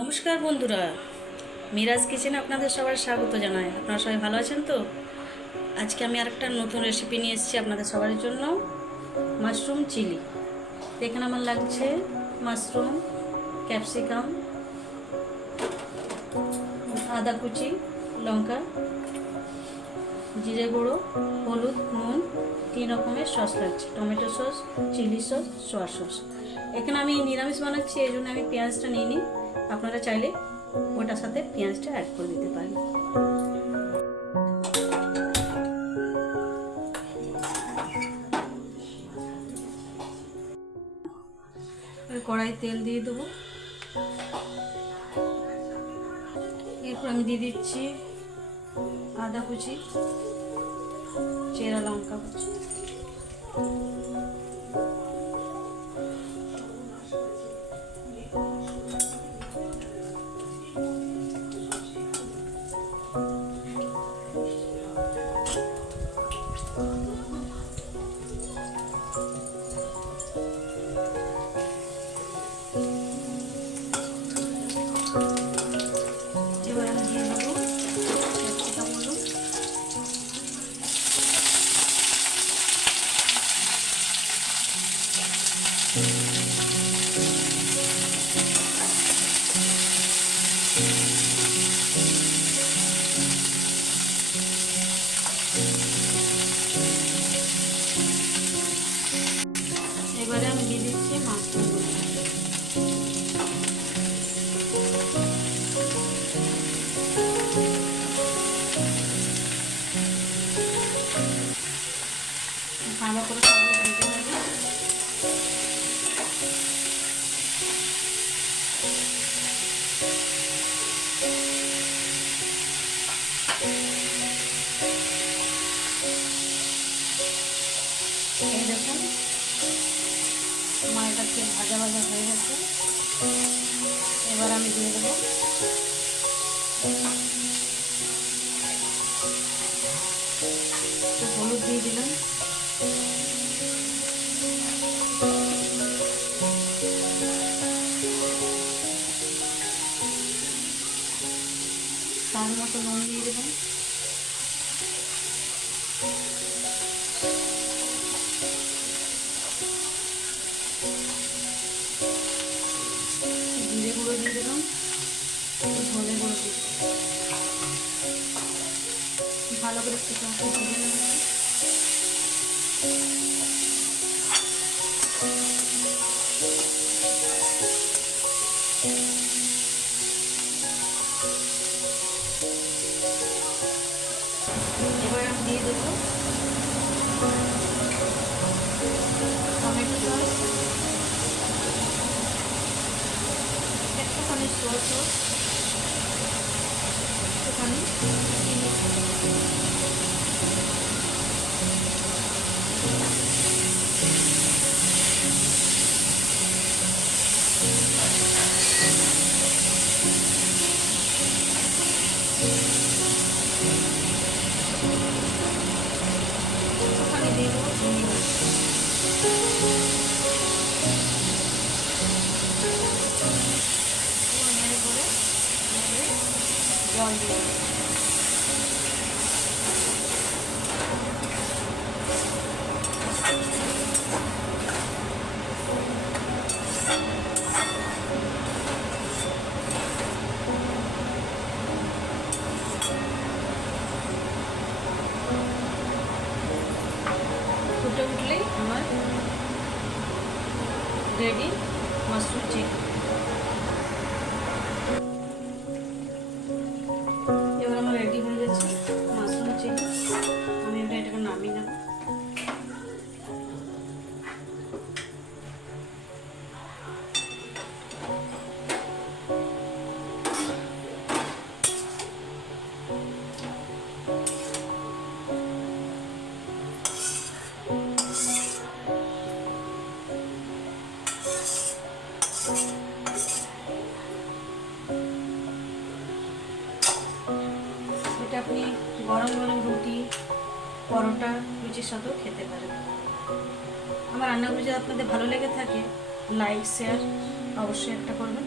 নমস্কার বন্ধুরা, মিরাজ কিচেনে আপনাদের সবার স্বাগত জানাই। আপনারা সবাই ভালো আছেন তো? আজকে আমি আরেকটা নতুন রেসিপি নিয়ে এসেছি আপনাদের সবার জন্য, মাশরুম চিলি। এখানে আমার লাগছে মাশরুম, ক্যাপসিকাম, আদা কুচি, লঙ্কা, জিরে গুঁড়ো, হলুদ, নুন, 3 রকমের সস লাগছে, tomato sauce, chilli sauce, soya sauce. এখানে আমি নিরামিষ বানাচ্ছি, এই জন্য আমি পেঁয়াজটা নিয়ে নিই। আপনারা চাইলে ওটার সাথে পেঁয়াজটা অ্যাড করে দিতে পারেন। কড়াই তেল দিয়ে দেবো। এরপর আমি দিয়ে দিচ্ছি আদা কুচি, চেরা লঙ্কা কুচি, এবারে আমি দিয়ে দিচ্ছি মাশরুমগুলো। ভালো করে সবগুলো ভেজে নেব। এই দেখুন আমার এটা তেল ভাজা ভাজা হয়ে গেছে। এবার আমি দিয়ে দেবো একটু হলুদ দিয়ে দিলাম, তার মতো নুন দিয়ে দেবেন, জিরে গুঁড়ো দিয়ে দিলাম, ধনে গুঁড়ো দিয়ে ভালো করে একটু ভেজে নেব। এবার আমি দিয়ে দেবো টমেটো সস, একটুখানি সোয়া সস, একটুখানি চিলি একটুখানি দিয়ে দেবো ভিনেগার। নেড়ে করে জল দিয়ে দেবো। ফুটে উঠলেই আমার রেডি মাশরুম চিলি। এবার আমার রেডি হয়ে গেছে মাশরুম চিলি। আমি এবার এটাকে নামিয়ে নেব। এটা আপনি গরম গরম রুটি, পরোটা, লুচির সাথেও খেতে পারেন। আমার রান্নাগুলো যদি আপনাদের ভালো লেগে থাকে, লাইক শেয়ার অবশ্যই একটা করবেন।